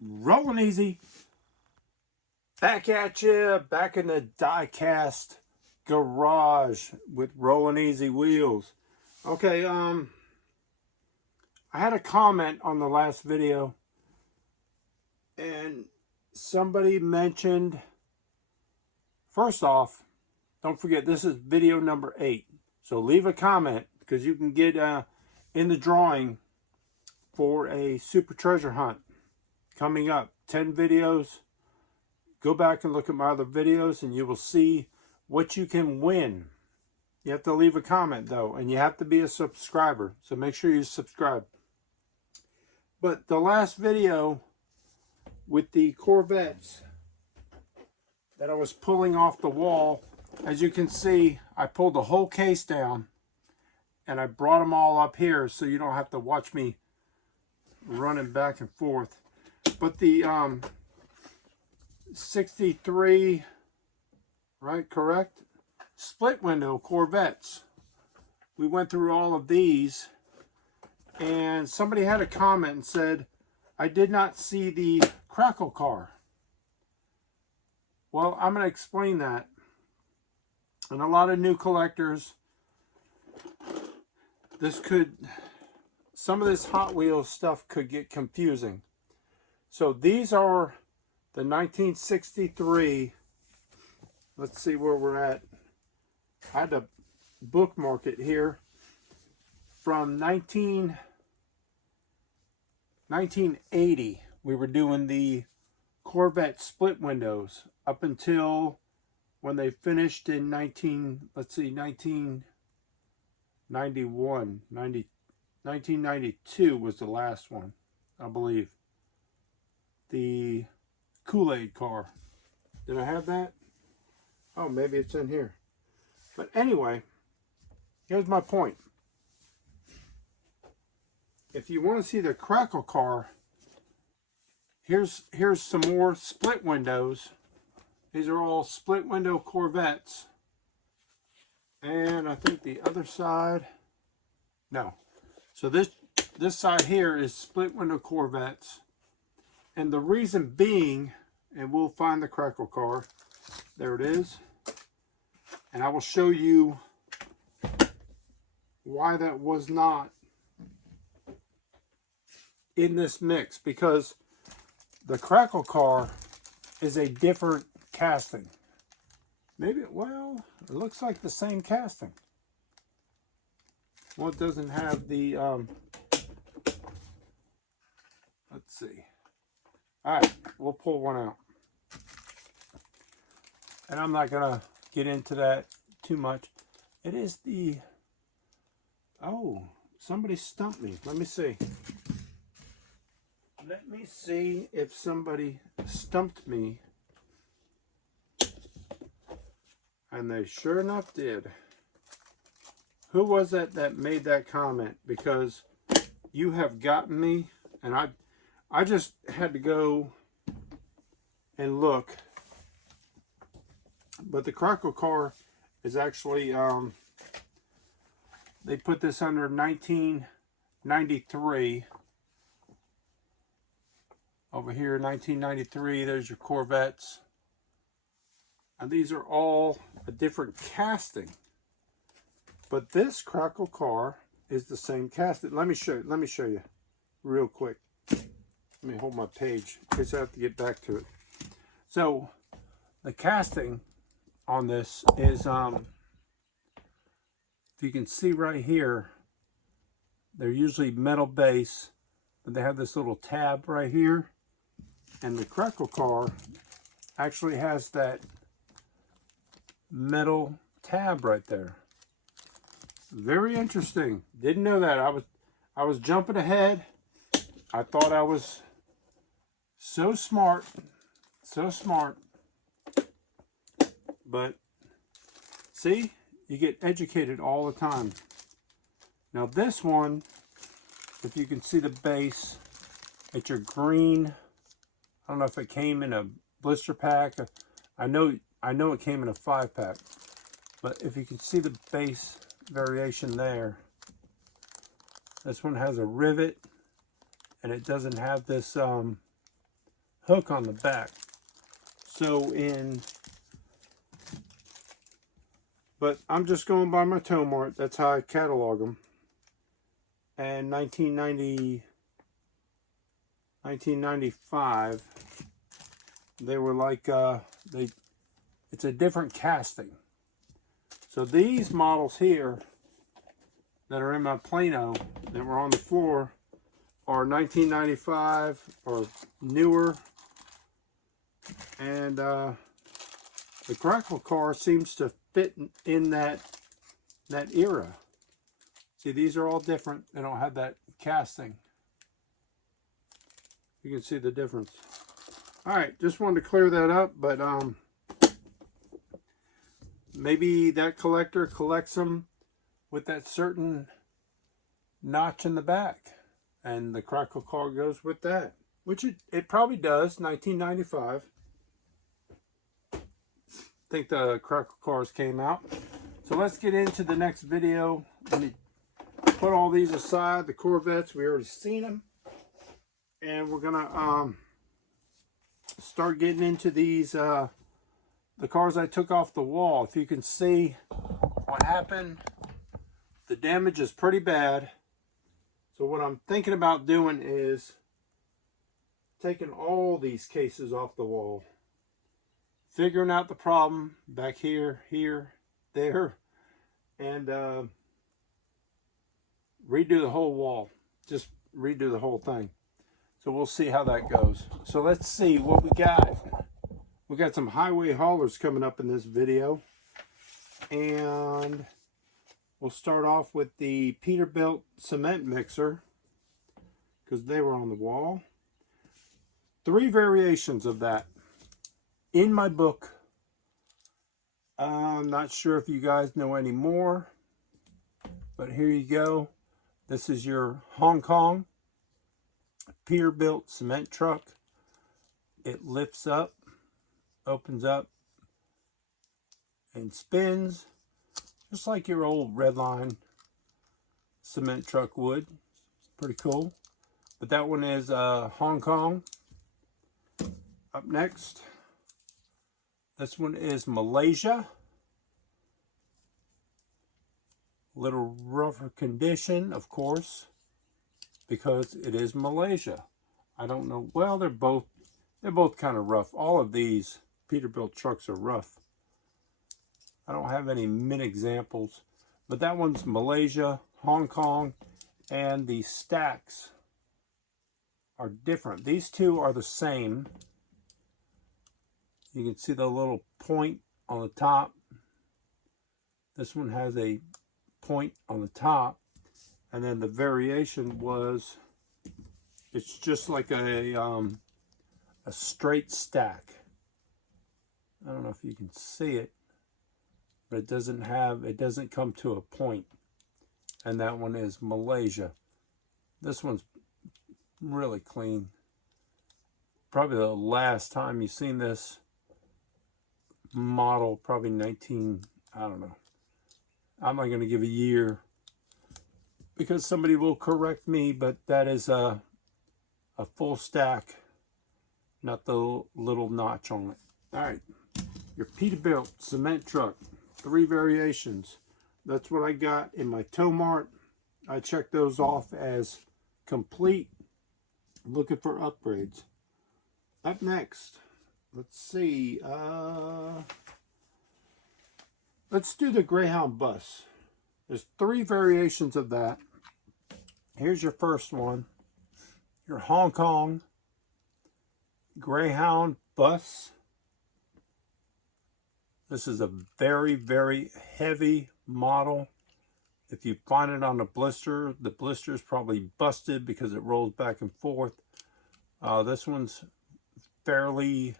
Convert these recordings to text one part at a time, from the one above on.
Rolling easy. Back at you, back in the die-cast garage with Rolling Easy wheels. Okay, I had a comment on the last video, and somebody mentioned, first off, don't forget this is video number 8. So leave a comment because you can get in the drawing for a super treasure hunt coming up. 10 videos. Go back and look at my other videos and you will see what you can win. You have to leave a comment though, and you have to be a subscriber. So make sure you subscribe. But the last video with the Corvettes that I was pulling off the wall, as you can see, I pulled the whole case down and I brought them all up here so you don't have to watch me running back and forth. But the 63, right, correct? Split window Corvettes. We went through all of these, and somebody had a comment and said, I did not see the crackle car. Well, I'm going to explain that. And a lot of new collectors, some of this Hot Wheels stuff could get confusing. So these are the 1963, let's see where we're at. I had to bookmark it here. From 1980, we were doing the Corvette split windows up until when they finished in 1992 was the last one, I believe. The Kool-Aid car. Did I have that? Oh, maybe it's in here. But anyway, here's my point. If you want to see the crackle car, here's some more split windows. These are all split window Corvettes. And I think the other side, no. So this side here is split window Corvettes. And the reason being, and we'll find the crackle car. There it is. And I will show you why that was not in this mix. Because the crackle car is a different casting. Maybe, well, it looks like the same casting. Well, it doesn't have the, let's see. All right, we'll pull one out. And I'm not going to get into that too much. It is the, oh, somebody stumped me. Let me see. Let me see if somebody stumped me. And they sure enough did. Who was that made that comment? Because you have gotten me, and I just had to go and look. But the crackle car is actually, they put this under 1993. Over here, 1993, there's your Corvettes. And these are all a different casting. But this crackle car is the same casting. Let me show you real quick. Let me hold my page in case I have to get back to it. So the casting on this is, if you can see right here, they're usually metal base, but they have this little tab right here. And the crackle car actually has that metal tab right there. Very interesting. Didn't know that. I was jumping ahead. I thought I was so smart. But see, you get educated all the time. Now this one, if you can see the base, it's your green. I don't know if it came in a blister pack. I know it came in a 5-pack. But if you can see the base variation there, this one has a rivet, and it doesn't have this hook on the back. So but I'm just going by my tow mart. That's how I catalog them. And 1995, they were like, it's a different casting. So these models here that are in my Plano that were on the floor are 1995 or newer. And the Crackle car seems to fit in that era. See, these are all different. They don't have that casting. You can see the difference. All right, just wanted to clear that up, but maybe that collector collects them with that certain notch in the back, and the Crackle car goes with that, which it probably does. 1995. I think the Crackle cars came out. So let's get into the next video. Let me put all these aside. The Corvettes, we already seen them. And we're gonna start getting into these, the cars I took off the wall. If you can see what happened, the damage is pretty bad. So what I'm thinking about doing is taking all these cases off the wall, figuring out the problem back here, there, and redo the whole wall. Just redo the whole thing. So we'll see how that goes. So let's see what we got. We got some highway haulers coming up in this video. And we'll start off with the Peterbilt cement mixer, because they were on the wall. 3 variations of that in my book. I'm not sure if you guys know any more, but here you go. This is your Hong Kong Peterbilt cement truck. It lifts up, opens up, and spins just like your old Redline cement truck would. Pretty cool. But that one is Hong Kong. Up next, this one is Malaysia. Little rougher condition, of course, because it is Malaysia. I don't know. Well, they're both kind of rough. All of these Peterbilt trucks are rough. I don't have any mint examples, but that one's Malaysia, Hong Kong, and the stacks are different. These two are the same. You can see the little point on the top. This one has a point on the top, and then the variation was, it's just like a straight stack. I don't know if you can see it, but it doesn't come to a point. And that one is Malaysia. This one's really clean. Probably the last time you've seen this model, probably I don't know. I'm not going to give a year because somebody will correct me, but that is a full stack, not the little notch on it. All right, your Peterbilt cement truck, 3 variations. That's what I got in my tow mart. I checked those off as complete. Looking for upgrades. Up next, let's see. Let's do the Greyhound bus. There's 3 variations of that. Here's your first one. Your Hong Kong Greyhound bus. This is a very, very heavy model. If you find it on the blister is probably busted because it rolls back and forth. This one's fairly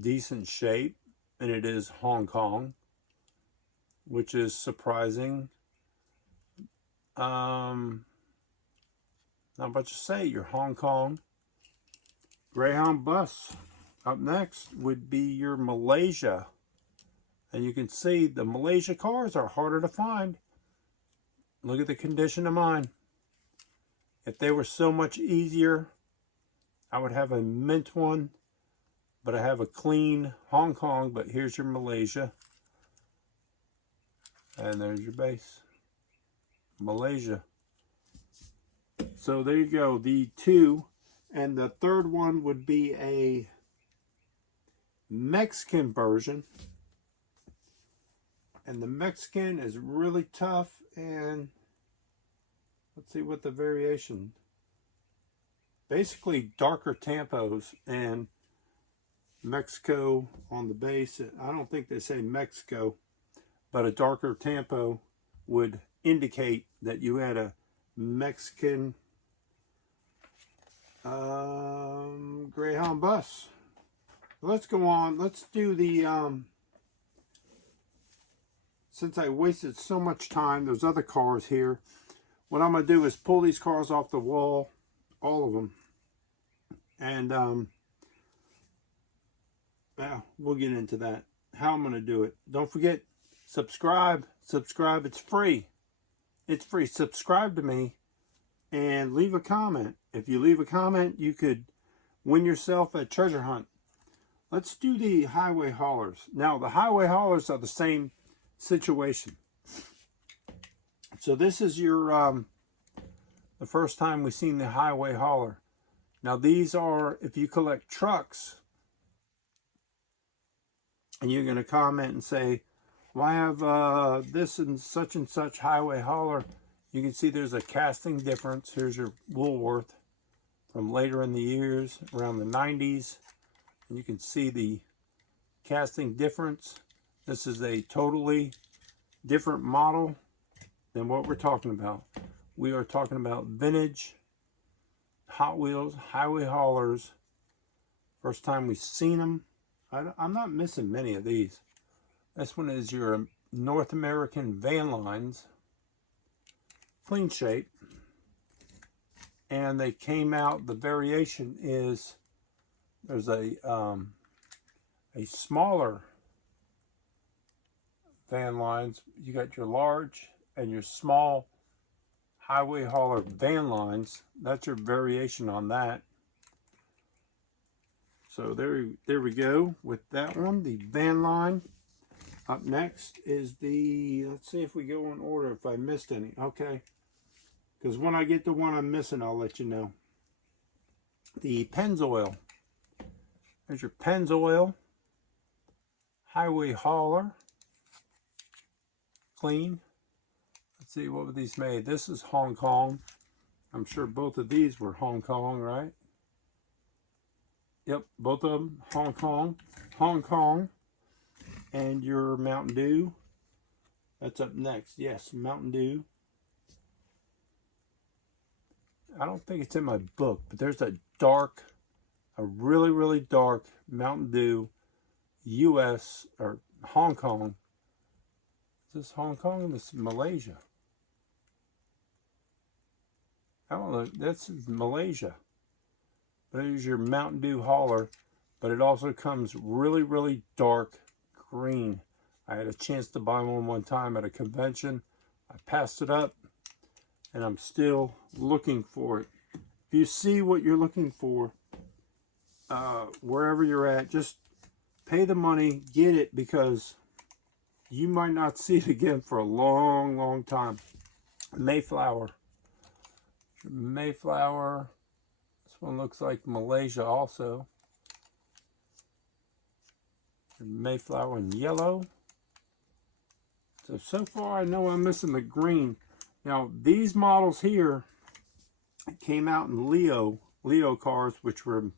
decent shape, and it is Hong Kong, which is surprising. Not much to say. Your Hong Kong Greyhound bus. Up next would be your Malaysia. And you can see the Malaysia cars are harder to find. Look at the condition of mine. If they were so much easier, I would have a mint one, but I have a clean Hong Kong, but here's your Malaysia. And there's your base. Malaysia. So there you go, the two. And the third one would be a Mexican version. And the Mexican is really tough, and let's see what the variation. Basically darker tampos and Mexico on the base. I don't think they say Mexico, but a darker tampo would indicate that you had a Mexican Greyhound bus. Let's go on. Let's do the since I wasted so much time, there's other cars here. What I'm going to do is pull these cars off the wall, all of them. And yeah, we'll get into that. How I'm going to do it. Don't forget, subscribe. Subscribe. It's free. It's free. Subscribe to me and leave a comment. If you leave a comment, you could win yourself a treasure hunt. Let's do the highway haulers. Now, the highway haulers are the same situation. So this is your the first time we've seen the highway hauler. Now these are, if you collect trucks and you're going to comment and say, well, I have this and such highway hauler, you can see there's a casting difference. Here's your Woolworth from later in the years, around the 90s, and you can see the casting difference. This is a totally different model than what we're talking about. We are talking about vintage Hot Wheels highway haulers. First time we've seen them. I'm not missing many of these. This one is your North American van lines. Clean shape. And they came out, the variation is, there's a smaller van lines. You got your large and your small highway hauler van lines. That's your variation on that. So there we go with that one, the van line. Up next is the, let's see if we go in order, if I missed any. Okay, because when I get the one I'm missing, I'll let you know. The Pennzoil. There's your Pennzoil highway hauler. Clean. Let's see, what were these made? This is Hong Kong. I'm sure both of these were Hong Kong, right? Yep, both of them Hong Kong. Hong Kong. And your Mountain Dew. That's up next. Yes, Mountain Dew. I don't think it's in my book, but there's a really, really dark Mountain Dew US or Hong Kong. Is this Hong Kong? This is Malaysia. I don't know. This is Malaysia. There's your Mountain Dew hauler, but it also comes really, really dark green. I had a chance to buy one time at a convention. I passed it up, and I'm still looking for it. If you see what you're looking for, wherever you're at, just pay the money, get it, because you might not see it again for a long, long time. Mayflower. Mayflower. This one looks like Malaysia also. Mayflower in yellow. So far I know I'm missing the green. Now these models here came out in Leo cars, which were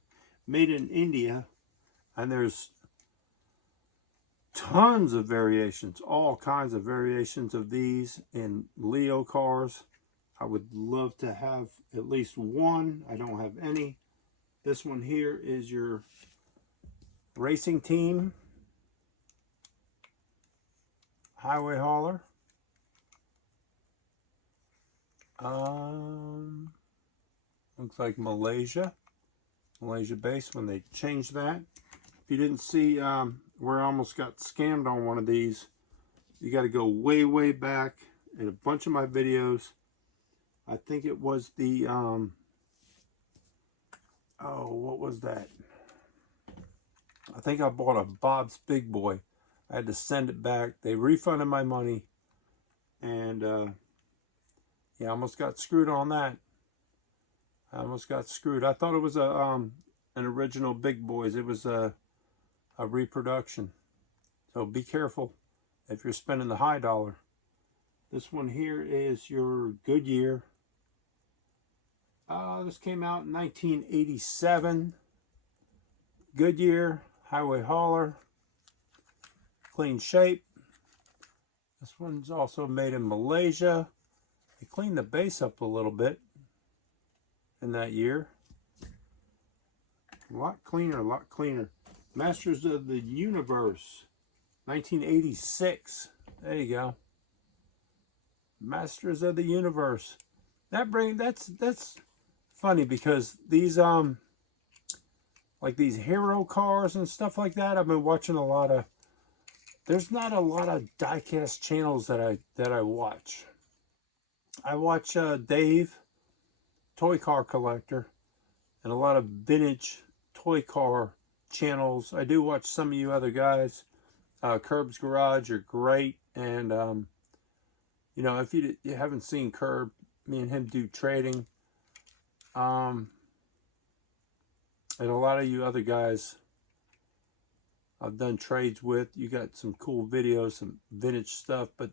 made in India, and there's tons of variations, all kinds of variations of these in Leo cars. I would love to have at least one. I don't have any. This one here is your racing team highway hauler. Looks like Malaysia base when they changed that. If you didn't see where I almost got scammed on one of these, you got to go way, way back in a bunch of my videos. I think it was the oh, what was that? I think I bought a Bob's Big Boy. I had to send it back. They refunded my money. And yeah, I almost got screwed on that. I almost got screwed. I thought it was an original Big Boys. It was a reproduction. So be careful if you're spending the high dollar. This one here is your Goodyear. This came out in 1987. Goodyear highway hauler. Clean shape. This one's also made in Malaysia. They cleaned the base up a little bit in that year. A lot cleaner, a lot cleaner. Masters of the Universe, 1986. There you go. Masters of the Universe. That's funny because these like these hero cars and stuff like that. I've been watching a lot of. There's not a lot of diecast channels that I watch. I watch Dave, Toy Car Collector, and a lot of vintage toy car channels. I do watch some of you other guys. Curb's Garage are great, and you know, if you haven't seen Curb, me and him do trading. And a lot of you other guys I've done trades with. You got some cool videos, some vintage stuff, but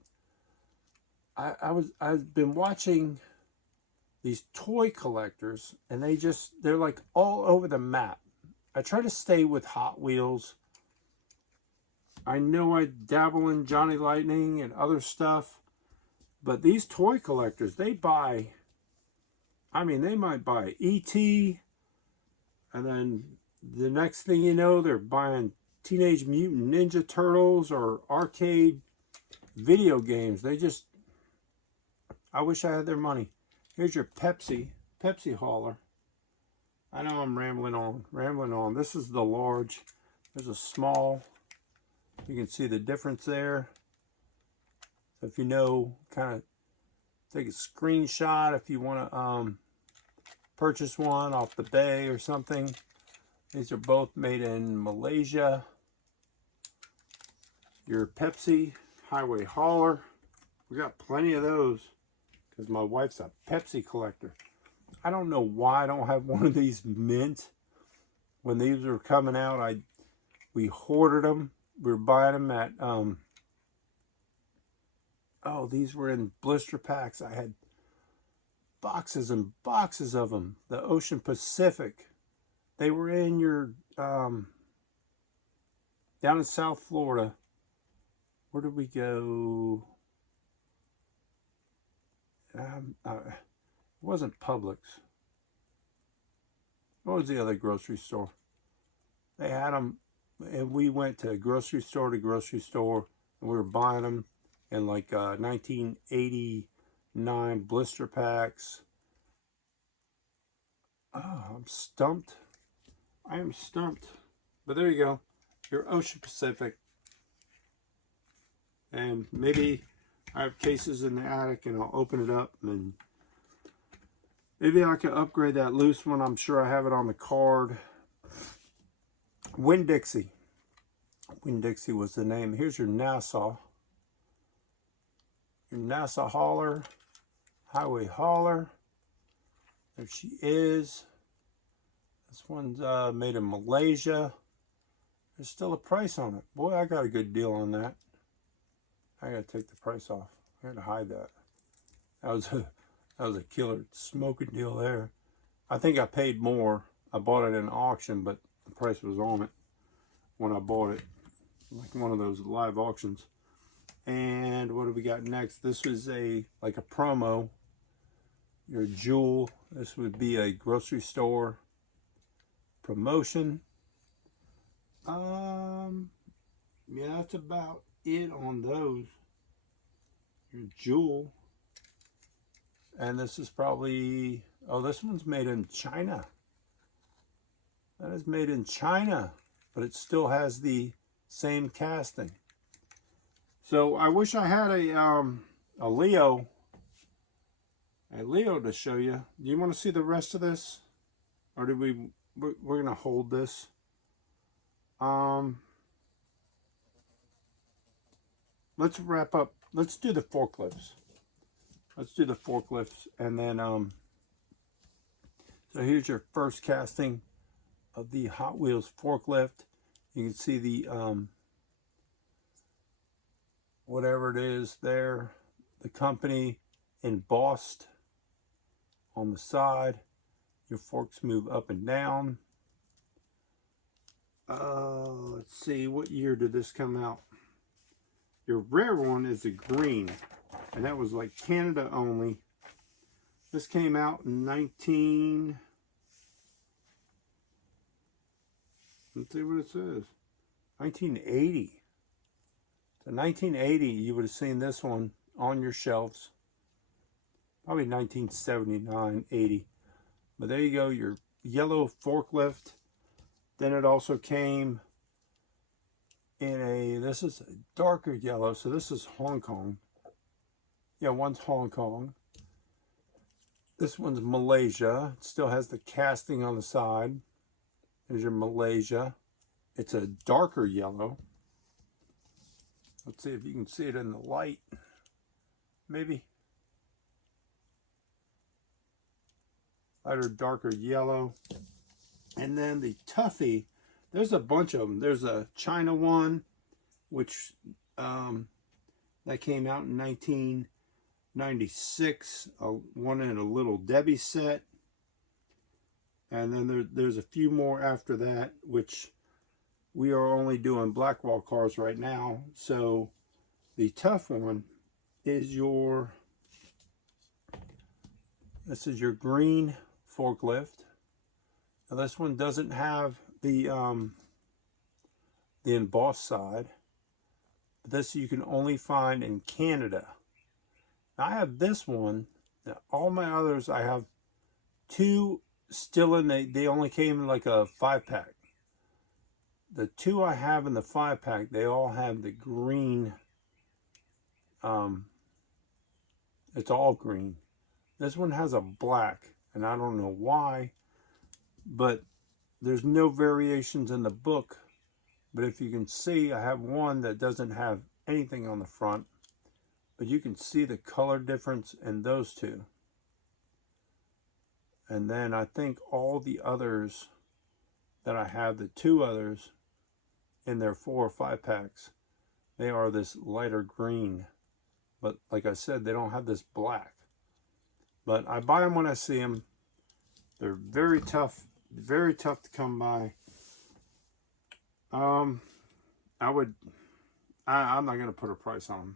I've been watching these toy collectors, and they're like all over the map. I try to stay with Hot Wheels. I know I dabble in Johnny Lightning and other stuff, but these toy collectors, they buy, I mean, they might buy E.T., and then the next thing you know, they're buying Teenage Mutant Ninja Turtles or arcade video games. I wish I had their money. Here's your Pepsi hauler. I know I'm rambling on. This is the large. There's a small. You can see the difference there. So if you know, kind of take a screenshot if you want to purchase one off the bay or something. These are both made in Malaysia. Your Pepsi highway hauler. We got plenty of those because my wife's a Pepsi collector. I don't know why I don't have one of these mint. When these were coming out, we hoarded them. We were buying them at oh, these were in blister packs. I had boxes and boxes of them. The Ocean Pacific. They were in your down in South Florida. Where did we go? It wasn't Publix. What was the other grocery store? They had them, and we went to grocery store, and we were buying them in like 1989 blister packs. Oh, I'm stumped. I am stumped. But there you go. Your Ocean Pacific. And maybe I have cases in the attic and I'll open it up and maybe I can upgrade that loose one. I'm sure I have it on the card. Winn-Dixie. Winn-Dixie was the name. Here's your Nassau. Your Nassau hauler. Highway hauler. There she is. This one's made in Malaysia. There's still a price on it. Boy, I got a good deal on that. I gotta take the price off. I had to hide that. That was a killer smoking deal there. I think I paid more. I bought it in an auction, but the price was on it when I bought it. Like one of those live auctions. And what do we got next? This was like a promo. Your Jewel. This would be a grocery store promotion. Yeah, that's about it on those. Your Jewel. And this is probably, oh, this one's made in China. That is made in China, but it still has the same casting. So I wish I had a Leo to show you. Do you want to see the rest of this, or did we we're gonna hold this. Let's wrap up. Let's do the forklifts. Let's do the forklifts, and then so here's your first casting of the Hot Wheels forklift. You can see the whatever it is there, the company embossed on the side. Your forks move up and down. Let's see, what year did this come out? Your rare one is the green, and that was like Canada only. This came out in let's see what it says, 1980. So 1980, you would have seen this one on your shelves. Probably 1979, 80. But there you go, your yellow forklift. Then it also came in this is a darker yellow, so this is Hong Kong. Yeah, one's Hong Kong. This one's Malaysia. It still has the casting on the side. There's your Malaysia. It's a darker yellow. Let's see if you can see it in the light. Maybe. Lighter, darker yellow. And then the Tuffy, there's a bunch of them. There's a China one, which that came out in 1996. One in a Little Debbie set. And then there's a few more after that, which we are only doing blackwall cars right now. So the tough one is this is your green forklift. Now this one doesn't have the embossed side. But this you can only find in Canada. Now I have this one. Now all my others, I have two still in. They only came in like a 5-pack. The two I have in the 5-pack, they all have the green. It's all green. This one has a black, and I don't know why, but there's no variations in the book. But if you can see, I have one that doesn't have anything on the front, but you can see the color difference in those two. And then I think all the others that I have, the two others in their 4 or 5-packs, they are this lighter green. But like I said, they don't have this black. But I buy them when I see them. They're very tough to come by. I'm not going to put a price on them.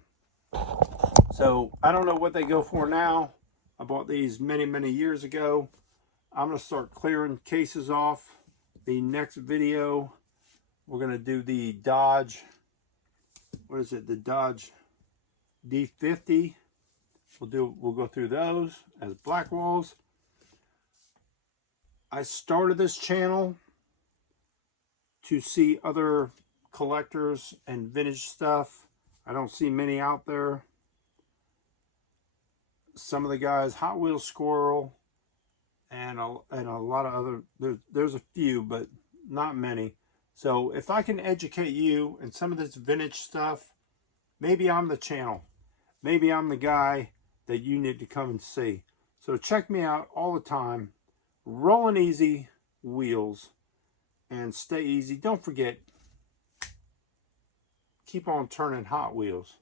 So I don't know what they go for now. I bought these many years ago. I'm going to start clearing cases off. The next video, we're going to do the Dodge, what is it, the Dodge D50. We'll go through those as blackwalls. I started this channel to see other collectors and vintage stuff. I don't see many out there. Some of the guys, Hot Wheels Squirrel, and a lot of other, there's a few, but not many. So if I can educate you in some of this vintage stuff, maybe I'm the channel. Maybe I'm the guy that you need to come and see. So check me out all the time. Rolling easy wheels and stay easy. Don't forget, keep on turning Hot Wheels.